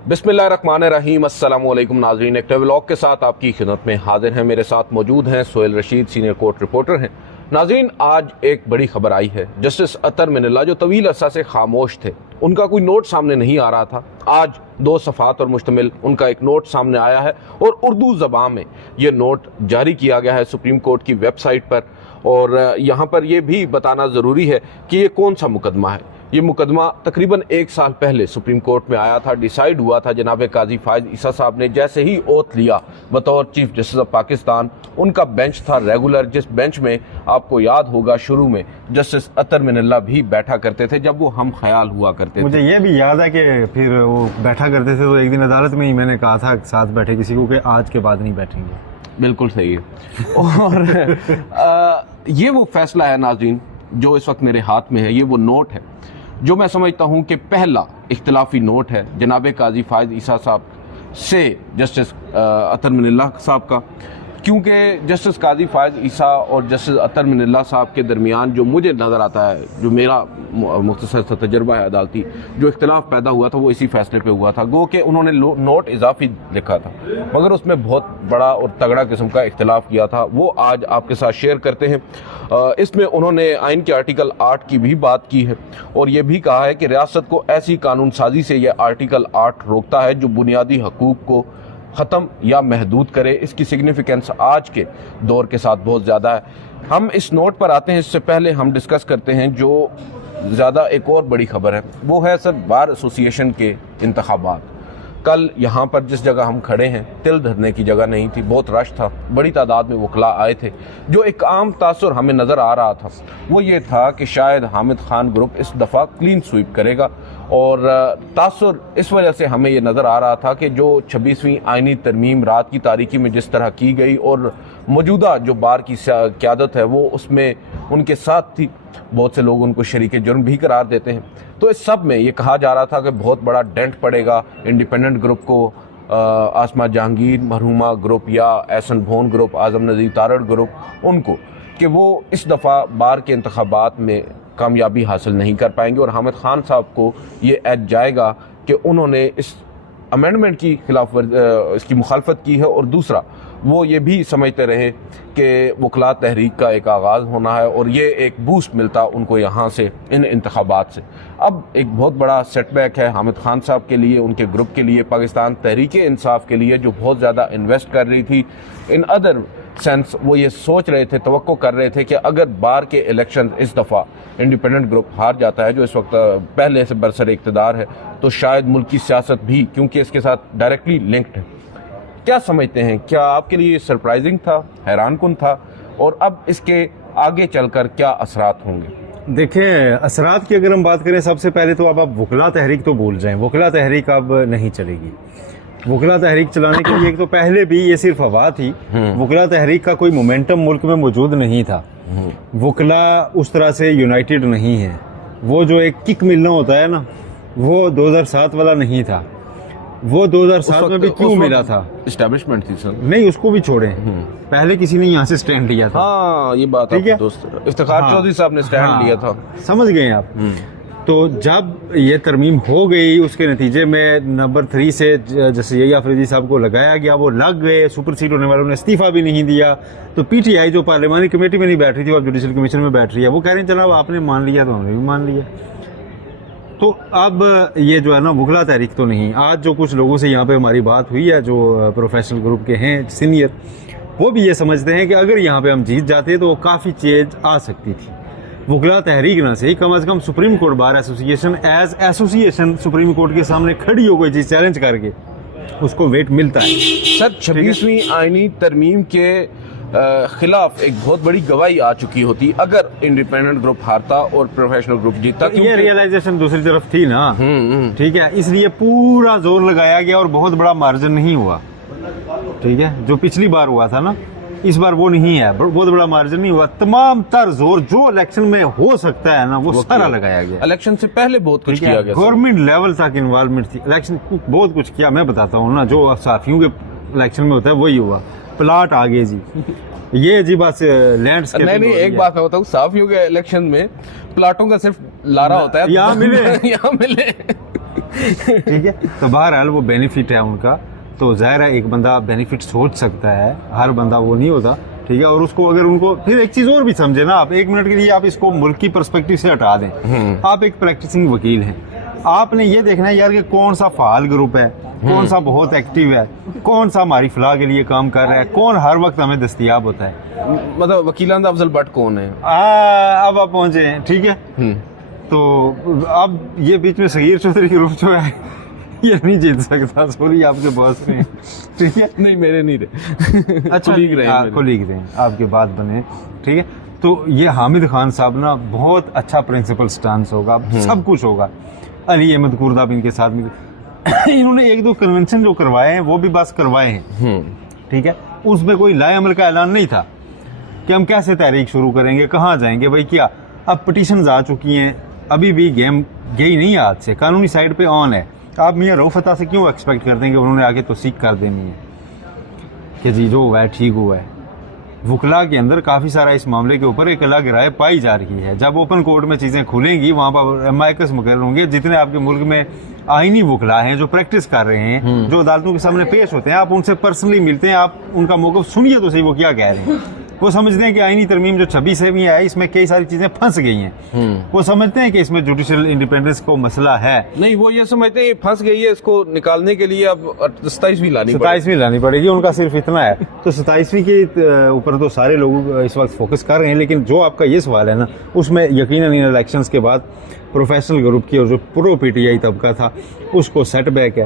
बिस्मिल्लाहिर्रहमानिर्रहीम। अस्सलाम वालेकुम नाज़रीन, एक व्लॉग के साथ आपकी खिदमत में हाजिर हैं। मेरे साथ मौजूद हैं Sohail Rashid, senior court reporter हैं। नाज़रीन, आज एक बड़ी खबर आई है। जस्टिस अतर मिनल्ला जो तवील अरसा से खामोश थे, उनका कोई नोट सामने नहीं आ रहा था। आज 2 सफ़ात पर मुश्तमिल उनका एक नोट सामने आया है और उर्दू ज़बान में ये नोट जारी किया गया है सुप्रीम कोर्ट की वेबसाइट पर। और यहाँ पर यह भी बताना ज़रूरी है कि ये कौन सा मुकदमा है। ये मुकदमा तकरीबन 1 साल पहले सुप्रीम कोर्ट में आया था, डिसाइड हुआ था। जनाब काजी फायद ईसा साहब ने जैसे ही ओथ लिया बतौर चीफ जस्टिस ऑफ पाकिस्तान, उनका बेंच था रेगुलर, जिस बेंच में आपको याद होगा शुरू में जस्टिस अतर मिनल्ला भी बैठा करते थे जब वो हम ख्याल हुआ करते थे। मुझे ये भी याद है कि फिर वो बैठा करते थे, तो एक दिन अदालत में ही मैंने कहा था साथ बैठे किसी को कि आज के बाद नहीं बैठेंगे। बिल्कुल सही है। और ये वो फैसला है नाज़रीन जो इस वक्त मेरे हाथ में है। ये वो नोट है जो मैं समझता हूँ कि पहला इख्तिलाफी नोट है जनाब काजी फायद ईसा साहब से जस्टिस अतर मिनल्ला साहब का। क्योंकि जस्टिस काजी फायद ईसा और जस्टिस अतर मिनल्ला साहब के दरमियान जो मुझे नज़र आता है, जो मेरा मुख्तसर सा तजर्बा है अदालती, जो इख्तिलाफ पैदा हुआ था वो इसी फैसले पे हुआ था। गो कि उन्होंने नोट इजाफी लिखा था मगर उसमें बहुत बड़ा और तगड़ा किस्म का इख्तिलाफ किया था, वो आज आपके साथ शेयर करते हैं। इसमें उन्होंने आइन के आर्टिकल 8 की भी बात की है और ये भी कहा है कि रियासत को ऐसी कानून साजी से यह आर्टिकल 8 रोकता है जो बुनियादी हकूक़ को ख़त्म या महदूद करे। इसकी सिग्निफिकेंस आज के दौर के साथ बहुत ज़्यादा है। हम इस नोट पर आते हैं, इससे पहले हम डिस्कस करते हैं जो ज़्यादा एक और बड़ी खबर है, वो है सर बार एसोसिएशन के इंतखाबात। कल यहाँ पर जिस जगह हम खड़े हैं तिल धरने की जगह नहीं थी, बहुत रश था, बड़ी तादाद में वकला आए थे। जो एक आम तासुर हमें नज़र आ रहा था वो ये था कि शायद हामिद खान ग्रुप इस दफ़ा क्लीन स्वीप करेगा। और तासुर इस वजह से हमें ये नज़र आ रहा था कि जो 26वीं आइनी तरमीम रात की तारीकी में जिस तरह की गई और मौजूदा जो बार की क़यादत है वो उसमें उनके साथ थी, बहुत से लोग उनको शरीक जुर्म भी करार देते हैं। तो इस सब में ये कहा जा रहा था कि बहुत बड़ा डेंट पड़ेगा इंडिपेंडेंट ग्रुप को, आसमा जहांगीर मरहुमा ग्रुप या एहसन भोन ग्रुप, आज़म नज़ीर तारड़ ग्रुप, उनको कि वो इस दफ़ा बार के इंतखाबात में कामयाबी हासिल नहीं कर पाएंगे। और हामिद खान साहब को ये एज जाएगा कि उन्होंने इस अमेंडमेंट की खिलाफ इसकी मुखालफत की है। और दूसरा वो ये भी समझते रहे कि वकला तहरीक का एक आगाज़ होना है और ये एक बूस्ट मिलता उनको यहाँ से, इन इंतखाबात से। अब एक बहुत बड़ा सेटबैक है हामिद खान साहब के लिए, उनके ग्रुप के लिए, पाकिस्तान तहरीक इंसाफ के लिए जो बहुत ज़्यादा इन्वेस्ट कर रही थी। इन अदर सेंस वो ये सोच रहे थे, तवक्को कर रहे थे कि अगर बार के इलेक्शन इस दफ़ा इंडिपेंडेंट ग्रुप हार जाता है जो इस वक्त पहले से बरसर इक़्तिदार है, तो शायद मुल्क की सियासत भी क्योंकि इसके साथ डायरेक्टली लिंक्ड है। क्या समझते हैं, क्या आपके लिए सरप्राइजिंग था, हैरान कुन था, और अब इसके आगे चलकर क्या असरात होंगे? देखिए, असरात की अगर हम बात करें, सबसे पहले तो अब आप वकला तहरीक तो भूल जाएं। वकला तहरीक अब नहीं चलेगी। वकला तहरीक चलाने के लिए एक तो पहले भी ये सिर्फ हवा थी, वकला तहरीक का कोई मोमेंटम मुल्क में मौजूद नहीं था। वकला उस तरह से यूनाइटेड नहीं है। वो जो एक किक मिलना होता है ना, वो 2007 वाला नहीं था। वो 2007 में भी क्यों मिला था? एस्टैब्लिशमेंट थी सर। नहीं, उसको भी छोड़े, पहले किसी ने यहाँ से स्टैंड लिया था। हाँ, ये बात है दोस्त, इफ्तिखार चौधरी साहब ने स्टैंड लिया था। समझ गए आप? तो जब ये तरमीम हो गई, उसके नतीजे में नंबर 3 से जैसे यही अफरीदी साहब को लगाया गया, वो लग गए, सुपरसीड होने वालों ने इस्तीफा भी नहीं दिया। तो पीटीआई जो पार्लियामानी कमेटी में नहीं बैठ रही थी, वो जुडिशल कमीशन में बैठ रही है, वो कह रहे हैं जनाब आपने मान लिया तो हमने भी मान लिया। तो अब ये जो है ना, वकला तहरीक तो नहीं। आज जो कुछ लोगों से यहाँ पे हमारी बात हुई है जो प्रोफेशनल ग्रुप के हैं सीनियर, वो भी ये समझते हैं कि अगर यहाँ पे हम जीत जाते तो काफ़ी चेंज आ सकती थी। वकला तहरीक ना से कम supreme court bar association as association supreme court के सामने खड़ी हो गई, चीज चैलेंज करके उसको वेट मिलता है। सर, 26वीं आईनी तरमीम के खिलाफ एक बहुत बड़ी गवाही आ चुकी होती अगर इंडिपेंडेंट ग्रुप हारता और प्रोफेशनल ग्रुप जीतता। ये रियलाइजेशन दूसरी तरफ थी ना, ठीक है, इसलिए पूरा जोर लगाया गया और बहुत बड़ा मार्जिन नहीं हुआ। ठीक है, जो पिछली बार हुआ था ना, इस बार वो नहीं है, बहुत बड़ा मार्जिन नहीं हुआ। तमाम तर जोर जो इलेक्शन में हो सकता है ना, वो सारा लगाया गया। इलेक्शन से पहले बहुत कुछ किया गया, गवर्नमेंट लेवल तक इन्वॉल्वमेंट थी, इलेक्शन बहुत कुछ किया। मैं बताता हूँ ना, जो साफियों के इलेक्शन में होता है वही हुआ। प्लाट आगे जी, ये अजीब बात से लैंडस्केप नहीं, एक बात मैं बताऊँ, साफियों के इलेक्शन में प्लाटों का सिर्फ लारा होता है, यहाँ मिले यहाँ मिले। ठीक है, तो बहरहाल वो बेनिफिट है उनका। तो जाहिर है एक बंदा बेनिफिट सोच सकता है, हर बंदा वो नहीं होता, ठीक है। और उसको अगर उनको फिर एक चीज और भी समझे ना, आप एक मिनट के लिए आप इसको मुल्क की पर्सपेक्टिव से हटा दें। आप एक प्रैक्टिसिंग वकील हैं, आपने ये देखना है यार कि कौन सा फाल ग्रुप है, कौन सा बहुत एक्टिव है, कौन सा हमारी फलाह के लिए काम कर रहा है, कौन हर वक्त हमें दस्तयाब होता है। मतलब वकीलान अफजल भट्ट कौन है? अब आप पहुंचे हैं, ठीक है। तो अब ये बीच में सगीर चौधरी ग्रुप जो है ये नहीं जीत सकता, सॉरी आपके बॉस ने, ठीक है। नहीं मेरे नहीं रहे, अच्छा कोलीग रहे हैं मेरे। कोलीग रहे, आपके बाद बने, ठीक है। तो ये हामिद खान साहब ना बहुत अच्छा प्रिंसिपल स्टांस होगा, सब कुछ होगा। अली अहमद कुर्दाब इनके साथ में इन्होंने एक दो कन्वेंशन जो करवाए हैं वो भी बस करवाए हैं, ठीक है। उसमें कोई लाए अमल का ऐलान नहीं था कि हम कैसे तहरीक शुरू करेंगे, कहाँ जाएंगे भाई, क्या। अब पिटीशंस आ चुकी हैं, अभी भी गेम गई नहीं हाथ से, कानूनी साइड पे ऑन है। आप मियां रऊफ अता से क्यों एक्सपेक्ट करते हैं कि उन्होंने आगे तो सीख कर देनी है कि जी जो हुआ है ठीक हुआ है। वकला के अंदर काफ़ी सारा इस मामले के ऊपर एक अलग राय पाई जा रही है। जब ओपन कोर्ट में चीज़ें खुलेंगी वहाँ पर एमआईकस मुकर्रर होंगे। जितने आपके मुल्क में आईनी वकला हैं जो प्रैक्टिस कर रहे हैं, जो अदालतों के सामने पेश होते हैं, आप उनसे पर्सनली मिलते हैं, आप उनका मौक़िफ़ सुनिए तो सही वो क्या कह रहे हैं। वो समझते हैं कि आईनी तरमीम जो 26वीं है इसमें कई सारी चीजें फंस गई हैं। वो समझते हैं कि इसमें जुडिशियल इंडिपेंडेंस को मसला है। नहीं, वो ये समझते हैं फंस गई है, इसको निकालने के लिए अब 27वीं लानी पड़ेगी। उनका सिर्फ इतना है। तो 27वीं के ऊपर तो सारे लोग इस वक्त फोकस कर रहे हैं, लेकिन जो आपका ये सवाल है ना, उसमें यकीनन इन इलेक्शंस के बाद प्रोफेशनल ग्रुप की और जो प्रो पीटीआई तबका था उसको सेटबैक है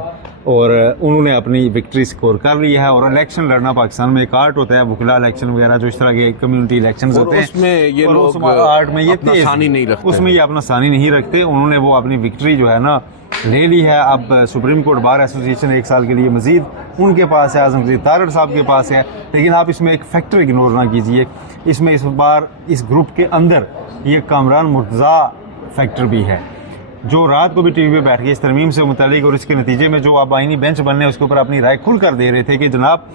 और उन्होंने अपनी विक्ट्री स्कोर कर ली है। और इलेक्शन लड़ना पाकिस्तान में एक आर्ट होता है, वकला इलेक्शन वगैरह जो इस तरह के कम्युनिटी इलेक्शन होते हैं, उसमें ये लोग आर्ट में ये अपना सानी नहीं रखते, उसमें ये अपना सानी नहीं रखते। उन्होंने वो अपनी विक्ट्री जो है ना ले ली है। अब सुप्रीम कोर्ट बार एसोसिएशन 1 साल के लिए मजीद उनके पास है, आजम तारड़ साहब के पास है। लेकिन आप इसमें एक फैक्टर इग्नोर ना कीजिए, इसमें इस बार इस ग्रुप के अंदर ये कामरान मुर्तज़ा फैक्टर भी है, जो रात को भी टीवी पे बैठ के इस तरमीम से मुतालिक और इसके नतीजे में जो आप आईनी बेंच बनने उसके ऊपर अपनी राय खुल कर दे रहे थे कि जनाब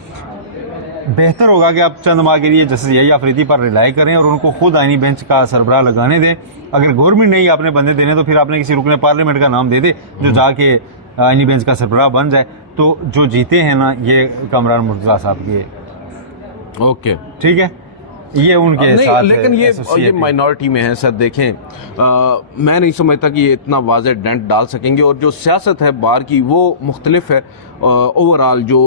बेहतर होगा कि आप चंद माह के लिए जस्टिस यही अफरीदी पर रिलाई करें और उनको खुद आईनी बेंच का सरबराह लगाने दें। अगर गवर्नमेंट नहीं आपने बंदे देने तो फिर आपने किसी रुकने पार्लियामेंट का नाम दे दे जो जाके आईनी बेंच का सरबराह बन जाए। तो जो जीते हैं ना ये कामरान मुर्तज़ा साहब के, ओके ठीक है, ये उनके साथ। लेकिन ये माइनॉरिटी में है सर। देखें मैं नहीं समझता कि ये इतना वाज़ेह डेंट डाल सकेंगे। और जो सियासत है बार की वो मुख्तलिफ है ओवरऑल जो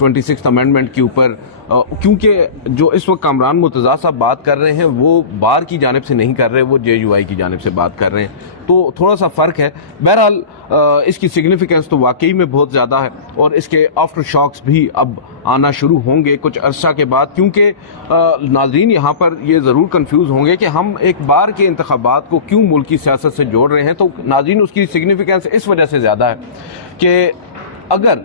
26th अमेंडमेंट के ऊपर, क्योंकि जो इस वक्त कामरान मुर्तज़ा साहब बात कर रहे हैं वो बार की जानिब से नहीं कर रहे, वो JUI की जानिब से बात कर रहे हैं, तो थोड़ा सा फ़र्क है। बहरहाल इसकी सिग्निफिकेंस तो वाकई में बहुत ज़्यादा है और इसके आफ्टर शॉक्स भी अब आना शुरू होंगे कुछ अरसा के बाद, क्योंकि नाज़रीन यहाँ पर ये ज़रूर कंफ्यूज होंगे कि हम एक बार के इंतखाबात को क्यों मुल्की सियासत से जोड़ रहे हैं। तो नाज़रीन उसकी सिग्निफिकेंस इस वजह से ज़्यादा है कि अगर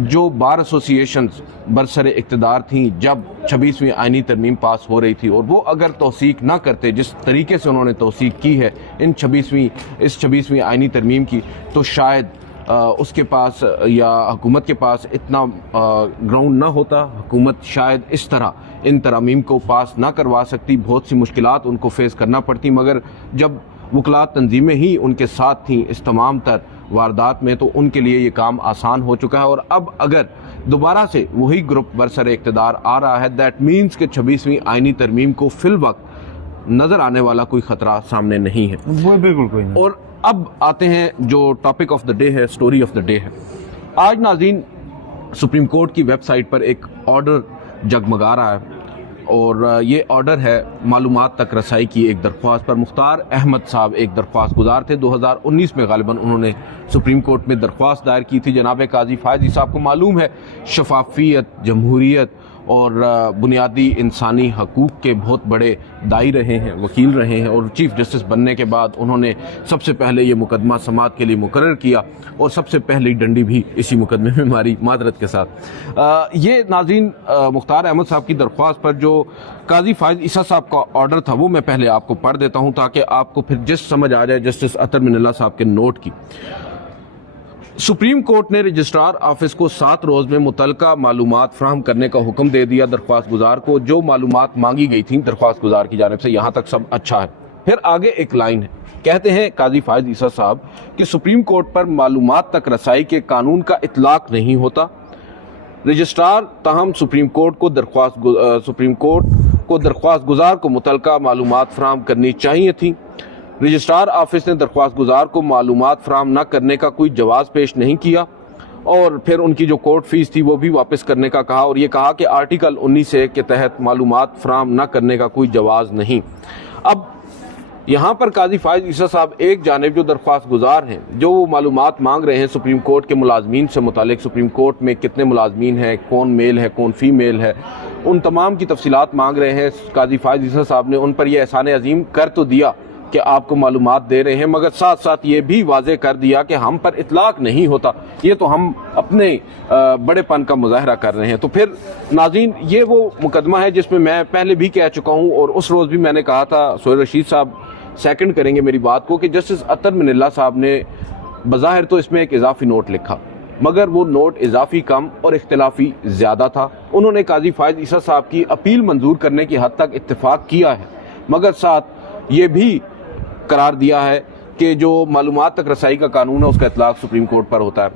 जो बार एसोसिएशंस बरसरे इक़्तिदार थी जब 26वीं आईनी तरमीम पास हो रही थी और वो अगर तौसीक ना करते जिस तरीके से उन्होंने तौसीक की है इस 26वीं आईनी तरमीम की, तो शायद उसके पास या हुकूमत के पास इतना ग्राउंड ना होता। हुकूमत शायद इस तरह इन तरमीम को पास ना करवा सकती, बहुत सी मुश्किलात उनको फेस करना पड़ती। मगर जब वकला तंजीमें ही उनके साथ थीं इस तमाम तर वारदात में, तो उनके लिए ये काम आसान हो चुका है। और अब अगर दोबारा से वही ग्रुप बरसरे इक़्तिदार आ रहा है, दैट मीन्स कि 26वीं आईनी तरमीम को फिल वक्त नज़र आने वाला कोई ख़तरा सामने नहीं है। वो बिल्कुल कोई नहीं। और अब आते हैं जो टॉपिक ऑफ द डे है, स्टोरी ऑफ द डे है। आज नाज़रीन सुप्रीम कोर्ट की वेबसाइट पर एक ऑर्डर जगमगा रहा है और ये ऑर्डर है मालूमात तक रसाई की एक दरख्वास्त पर। मुख्तार अहमद साहब एक दरख्वास्त गुजार थे, 2019 में गालिबन उन्होंने सुप्रीम कोर्ट में दरख्वास्त दायर की थी। जनाब काजी फायजी साहब को मालूम है शफाफियत, जमहूरियत और बुनियादी इंसानी हकूक़ के बहुत बड़े दाई रहे हैं, वकील रहे हैं और चीफ़ जस्टिस बनने के बाद उन्होंने सबसे पहले ये मुकदमा समाअत के लिए मुकर्रर किया और सबसे पहली डंडी भी इसी मुकदमे में मारी, मादरत के साथ। ये नाज़रीन मुख्तार अहमद साहब की दरख्वास्त पर जो काजी फायज ईसा साहब का ऑर्डर था वो मैं पहले आपको पढ़ देता हूँ ताकि आपको फिर जिस समझ आ जाए जस्टिस अतर मिनल्ला साहब के नोट की। सुप्रीम कोर्ट ने रजिस्ट्रार ऑफिस को 7 रोज में मुतलका मालूमात फ्राहम करने का हुक्म दे दिया दरख्वास्त गुजार को। जो मालूमात मांगी गई थी दरख्वास्त गुजार की जानिब से, यहाँ तक सब अच्छा है। फिर आगे एक लाइन है, कहते हैं काजी फायद ईसा साहब कि सुप्रीम कोर्ट पर मालूमात तक रसाई के कानून का इतलाक नहीं होता। रजिस्ट्रार ताहम सुप्रीम कोर्ट को दरख्वास्त गुजार को मुतलका मालूमात फराहम करनी चाहिए थी। रजिस्ट्रार ऑफिस ने दरख्वास्त गुजार को मालूमात फराहम न करने का कोई जवाब पेश नहीं किया और फिर उनकी जो कोर्ट फीस थी वो भी वापस करने का कहा और ये कहा कि आर्टिकल 19A के तहत मालूमात फराहम न करने का कोई जवाब नहीं। अब यहाँ पर काजी फायद ईसा साहब एक जानिब जो दरख्वास्त गुजार हैं, जो वो मालूमात मांग रहे हैं सुप्रीम कोर्ट के मुलाजमीन से मुतालिक, सुप्रीम कोर्ट में कितने मुलाजमीन हैं, कौन मेल है कौन फीमेल है, उन तमाम की तफसीलात मांग रहे हैं। काजी फायद ईसा साहब ने उन पर यह एहसान अजीम कर तो दिया कि आपको मालूमात दे रहे हैं, मगर साथ साथ ये भी वाजे कर दिया कि हम पर इतलाक नहीं होता, ये तो हम अपने बड़ेपन का मुजाहरा कर रहे हैं। तो फिर नाज़रीन, ये वो मुकदमा है जिसमें मैं पहले भी कह चुका हूँ और उस रोज़ भी मैंने कहा था, सोहेल रशीद साहब सेकंड करेंगे मेरी बात को, कि जस्टिस अतर मिनल्ला साहब ने बज़ाहिर तो इसमें एक इजाफी नोट लिखा, मगर वो नोट इजाफी कम और इख्तिलाफी ज़्यादा था। उन्होंने काजी फायद ईसा साहब की अपील मंजूर करने की हद तक इत्तेफाक किया है, मगर साथ ये भी करार दिया है कि जो मालूमात तक रसाई का कानून है उसका इतलाक सुप्रीम कोर्ट पर होता है।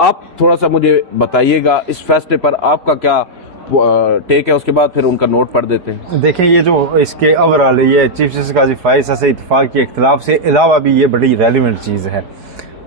आप थोड़ा सा मुझे बताइएगा इस फैसले पर आपका क्या टेक है, उसके बाद फिर उनका नोट पढ़ देते हैं। देखें, ये जो इसके ओवरऑल ये चीफ जस्टिस काजी फायद से इत्तेफाक के इख्तिलाफ से अलावा भी ये बड़ी रेलिवेंट चीज़ है।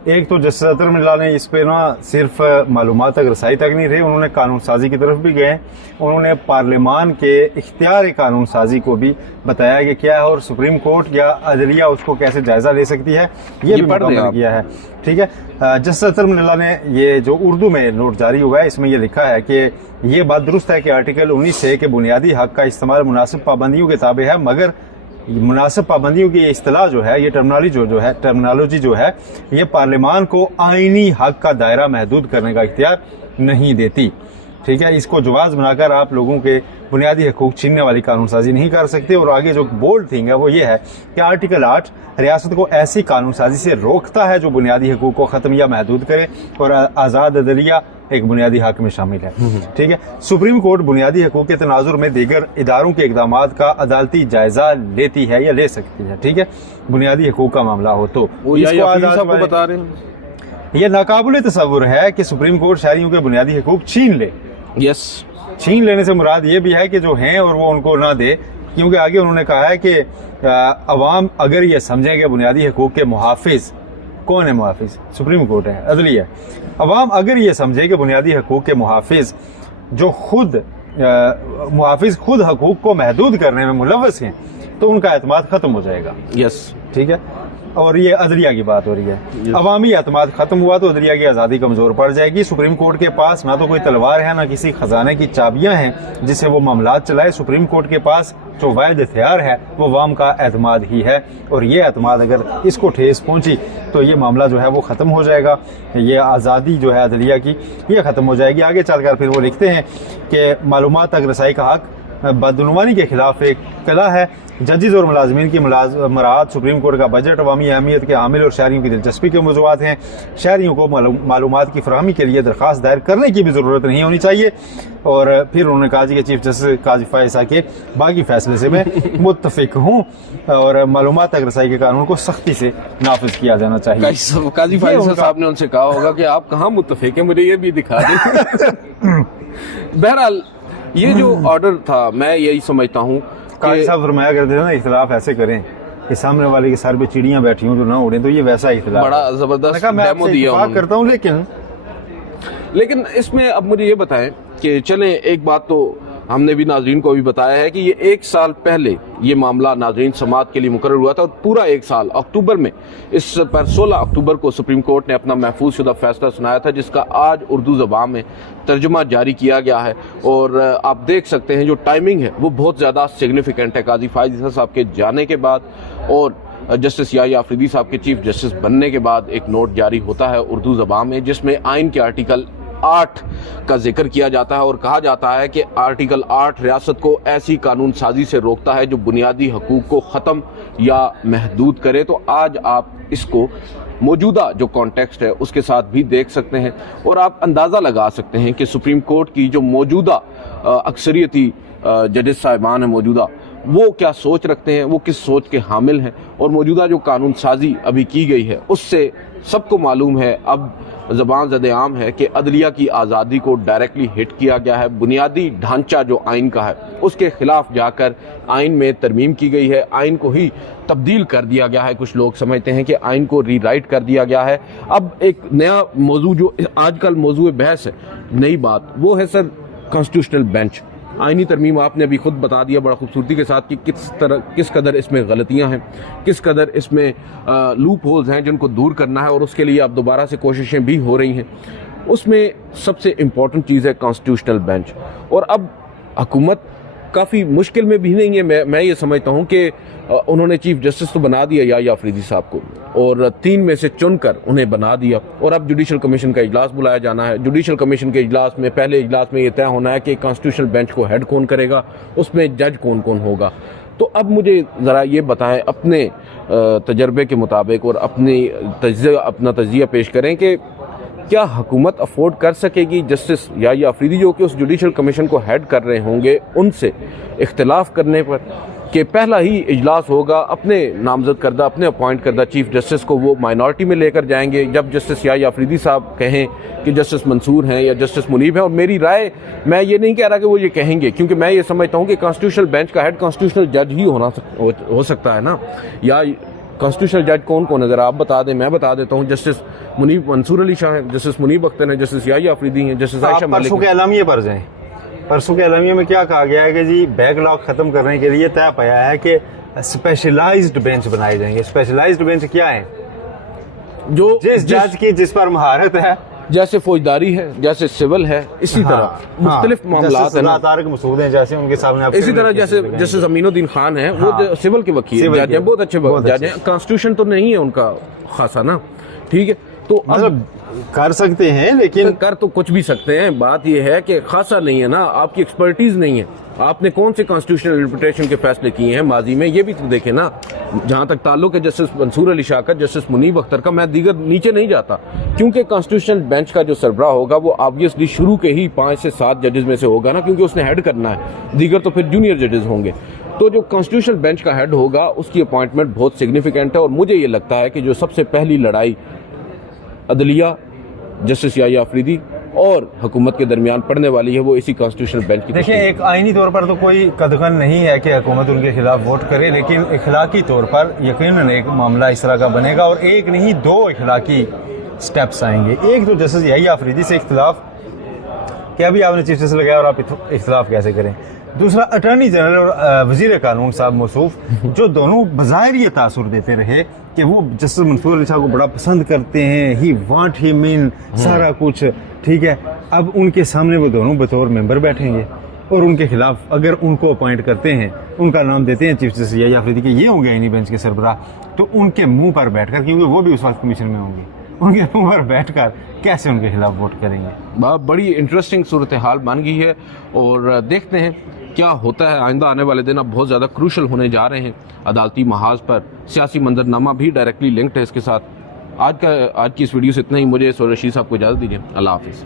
एक तो जस्टिस अतर मिल्ला ने इस पे ना सिर्फ मालूमात तक रसाई तक नहीं रहे, उन्होंने कानून साजी की तरफ भी गए। उन्होंने पार्लियामान के इख्तियार कानून साजी को भी बताया कि क्या है और सुप्रीम कोर्ट या अदलिया उसको कैसे जायजा ले सकती है, ये भी मुकम्मल किया है। ठीक है, जस्टिस अतर मिल्ला ने ये जो उर्दू में नोट जारी हुआ है इसमें यह लिखा है कि ये बात दुरुस्त है कि आर्टिकल 19A के बुनियादी हक का इस्तेमाल मुनासिब पाबंदियों के ताबे है, मगर मुनासिब पाबंदियों की इस्तिलाह जो है, ये टर्मिनोलॉजी जो है ये पार्लियामान को आईनी हक का दायरा महदूद करने का इख्तियार नहीं देती। ठीक है, इसको जवाज बनाकर आप लोगों के बुनियादी हकूक छीनने वाली कानून साजी नहीं कर सकते। और आगे जो बोल्ड थिंग है वो ये है कि आर्टिकल 8 रियासत को ऐसी कानून साजी से रोकता है जो बुनियादी हकूक को ख़त्म या महदूद करे और आज़ाद अदलिया एक बुनियादी हक में शामिल है। ठीक है, सुप्रीम कोर्ट बुनियादी हकूक के तनाजुर में दीगर इदारों के इकदाम का अदालती जायजा लेती है या ले सकती है। ठीक है, बुनियादी हकूक का मामला हो तो इसको बता रहे हैं, यह नाकाबिल तसव्वुर है कि सुप्रीम कोर्ट शहरियों के बुनियादी हकूक छीन ले। यस, छीन लेने से मुराद ये भी है कि जो हैं और वो उनको ना दे, क्योंकि आगे उन्होंने कहा है कि अवाम अगर ये समझें कि बुनियादी हकूक के मुहाफिज कौन है, मुहाफिज सुप्रीम कोर्ट है, अदलिया है, अवाम अगर ये समझे कि बुनियादी हकूक के मुहाफिज जो मुहाफिज खुद हकूक को महदूद करने में मुलव्वस हैं तो उनका एतमाद खत्म हो जाएगा। यस, ठीक है, और ये अदलिया की बात हो रही है। अवामी एतमाद खत्म हुआ तो अदलिया की आज़ादी कमजोर पड़ जाएगी। सुप्रीम कोर्ट के पास ना तो कोई तलवार है ना किसी खजाने की चाबियां हैं जिससे वो मामलात चलाए। सुप्रीम कोर्ट के पास जो वाहिद हथियार है वो अवाम का एतमाद ही है, और ये एतमाद अगर इसको ठेस पहुंची तो ये मामला जो है वो ख़त्म हो जाएगा। ये आज़ादी जो है अदलिया की ये ख़त्म हो जाएगी। आगे चलकर फिर वो लिखते हैं कि मालूमात तक रसाई का हक बदनुमानी के खिलाफ एक कला है। जजेस और मुलाजमीन की मराहत, सुप्रीम कोर्ट का बजट अवामी अहमियत के हामिल और शहरियों की दिलचस्पी के मौज़ूआत हैं। शहरियों को मालूमात की फराहमी के लिए दरख्वास्त दायर करने की भी ज़रूरत नहीं होनी चाहिए। और फिर उन्होंने कहा कि चीफ जस्टिस काजी फायद ईसा के बाकी फैसले से मैं मुत्तफिक हूँ और मालूमात तक रसाई के कानून को सख्ती से नाफिज किया जाना चाहिए। काजी फायद ईसा साहब ने उनसे कहा होगा कि आप कहाँ मुत्तफिक हैं, मुझे ये भी दिखा दें। बहरहाल ये जो ऑर्डर था, मैं यही समझता हूँ काजी साहब फरमाया करते थे ना, इख्तिलाफ ऐसे करें कि सामने वाले के सर पे चिड़ियां बैठी हों जो ना उड़े, तो ये वैसा इख्तिलाफ बड़ा जबरदस्त डेमो दिया करता हूँ। लेकिन इसमें अब मुझे ये बताएं कि चलें, एक बात तो हमने भी नाज़रीन को भी बताया है कि ये 1 साल पहले ये मामला नाज़रीन समाअत के लिए मुकर्रर हुआ था और पूरा 1 साल अक्टूबर में, इस पर 16 अक्टूबर को सुप्रीम कोर्ट ने अपना महफूज शुदा फैसला सुनाया था, जिसका आज उर्दू ज़बान में तर्जुमा जारी किया गया है। और आप देख सकते हैं जो टाइमिंग है वो बहुत ज़्यादा सिग्निफिकेंट है। काजी फायद ईसा साहब के जाने के बाद और जस्टिस याहिया अफरीदी साहब के चीफ जस्टिस बनने के बाद एक नोट जारी होता है उर्दू ज़बान में, जिसमें आइन के आर्टिकल 8 का जिक्र किया जाता है और कहा जाता है कि आर्टिकल 8 रियासत को ऐसी कानून साजी से रोकता है जो बुनियादी हकूक को ख़त्म या महदूद करे। तो आज आप इसको मौजूदा जो कॉन्टेक्स्ट है उसके साथ भी देख सकते हैं और आप अंदाज़ा लगा सकते हैं कि सुप्रीम कोर्ट की जो मौजूदा अक्सरियती जजेस साहिबान है मौजूदा, वो क्या सोच रखते हैं, वो किस सोच के हामिल हैं। और मौजूदा जो कानून साजी अभी की गई है उससे सबको मालूम है, अब ज़बान ज़द-ए-आम है कि अदलिया की आज़ादी को डायरेक्टली हिट किया गया है। बुनियादी ढांचा जो आइन का है उसके खिलाफ जाकर आइन में तरमीम की गई है, आइन को ही तब्दील कर दिया गया है। कुछ लोग समझते हैं कि आइन को रीराइट कर दिया गया है। अब एक नया मौजू जो आजकल मौजू बहस है, नई बात वो है सर कॉन्स्टिट्यूशनल बेंच। आइनी तरमीम आपने अभी खुद बता दिया बड़ा खूबसूरती के साथ कि किस कदर इसमें गलतियां हैं, किस कदर इसमें लूप होल्स हैं जिनको दूर करना है, और उसके लिए अब दोबारा से कोशिशें भी हो रही हैं। उसमें सबसे इम्पॉर्टेंट चीज़ है कॉन्स्टिट्यूशनल बेंच। और अब हुकूमत काफ़ी मुश्किल में भी नहीं है। मैं ये समझता हूँ कि उन्होंने चीफ जस्टिस तो बना दिया या अफरीदी साहब को, और 3 में से चुनकर उन्हें बना दिया। और अब जुडिशल कमीशन का इजलास बुलाया जाना है। जुडिशल कमीशन के इजलास में, पहले इजलास में ये तय होना है कि कॉन्स्टिट्यूशनल बेंच को हेड कौन करेगा, उसमें जज कौन कौन होगा। तो अब मुझे ज़रा ये बताएं अपने तजर्बे के मुताबिक और अपना तज्जिया पेश करें कि क्या हुकूमत अफोर्ड कर सकेगी जस्टिस या अफरीदी जो कि उस जुडिशल कमीशन को हेड कर रहे होंगे उनसे इख्तिलाफ करने पर, कि पहला ही इजलास होगा अपने नामजद करदा, अपने अपॉइंट करदा चीफ जस्टिस को वो माइनॉरिटी में लेकर जाएंगे। जब जस्टिस या अफरीदी साहब कहें कि जस्टिस मंसूर हैं या जस्टिस मुनीब हैं, और मेरी राय, मैं ये नहीं कह रहा कि वो ये कहेंगे, क्योंकि मैं ये समझता हूँ कि कॉन्स्टिट्यूशनल बेंच का हेड कॉन्स्टिट्यूशनल जज ही हो सकता है ना। या कॉन्स्टिट्यूशनल जज कौन कौन है, ज़रा आप बता दें, मैं बता देता हूँ। जस्टिस मुनीब मंसूर अली शाह हैं, जस्टिस मुनीब अख्तर हैं, जस्टिस या अफरीदी हैं, जस्टिस आयशा मलिक। परसों के एलामिया पर जाएं। परसों के एलामिया में क्या कहा गया है कि जी बैकलॉग खत्म करने के लिए तय पाया है कि स्पेशलाइज्ड बेंच बनाए जाएंगे। स्पेशलाइज्ड बेंच क्या है? जो जिस जज की जिस पर महारत है, जैसे फौजदारी है, जैसे सिविल है, इसी तरह मुख्तलिफ मामलात है ना। तारिक मसूद हैं जैसे, उनके सामने इसी तरह जैसे अमीनुद्दीन खान है, वो सिविल के वकील जज हैं, बहुत अच्छे जज हैं। कॉन्स्टिट्यूशन तो नहीं है उनका खासा ना, ठीक है। तो मतलब कर सकते हैं, लेकिन कर तो कुछ भी सकते हैं। बात यह है कि खासा नहीं है ना, आपकी एक्सपर्टीज नहीं है। आपने कौन से कॉन्स्टिट्यूशनल इंटरप्रिटेशन के फैसले किए हैं माजी में, ये भी तो देखें ना। जहां तक ताल्लुक है जस्टिस मंसूर अली शाह का, जस्टिस मुनीब अख्तर का, मैं दीगर नीचे नहीं जाता, क्योंकि कॉन्स्टिट्यूशनल बेंच का जो सरबराह होगा वो ऑब्वियसली शुरू के ही 5 से 7 जजेस में से होगा ना, क्योंकि उसने हेड करना है, दीगर तो फिर जूनियर जजेस होंगे। तो जो कॉन्स्टिट्यूशनल बेंच का हेड होगा उसकी अपॉइंटमेंट बहुत सिग्निफिकेंट है। और मुझे ये लगता है कि जो सबसे पहली लड़ाई अदलिया, जस्टिस या अफरीदी और हुकूमत के दरमियान पड़ने वाली है वो इसी कॉन्स्टिट्यूशनल बेंच की। देखिए, एक आईनी तौर पर तो कोई कदगन नहीं है कि हुकूमत उनके खिलाफ वोट करे, लेकिन इखलाकी तौर पर यकीनन एक मामला इस तरह का बनेगा, और एक नहीं 2 इखलाकी स्टेप्स आएंगे। एक तो जस्टिस या अफरीदी से इख्तिलाफ कि अभी आपने चीफ जस्टिस लगाया और आप इख्तिलाफ कैसे करें। दूसरा, अटॉर्नी जनरल और वजीर कानून साहब मौसूफ, जो दोनों बज़ाहिर ये तासुर देते रहे कि वो जस्टिस मंसूर अली साहब को बड़ा पसंद करते हैं, ही वांट हिम इन, सारा कुछ ठीक है। अब उनके सामने वो दोनों बतौर मेंबर बैठेंगे और उनके खिलाफ अगर उनको अपॉइंट करते हैं, उनका नाम देते हैं चीफ जस्टिस या अफरीदी के, ये होंगे आईनी बेंच के सरबराह, तो उनके मुंह पर बैठकर, क्योंकि वो भी उस वक्त कमीशन में होंगे, उनके मुंह पर बैठकर कैसे उनके खिलाफ वोट करेंगे। बड़ी इंटरेस्टिंग सूरत हाल बन गई है, और देखते हैं क्या होता है। आइंदा आने वाले दिन अब बहुत ज़्यादा क्रूशल होने जा रहे हैं अदालती महाज पर। सियासी मंजरनामा भी डायरेक्टली लिंक्ड है इसके साथ। आज की इस वीडियो से इतना ही। मुझे रशीद साहब को इजाज़त दीजिए। अल्लाह हाफिज़।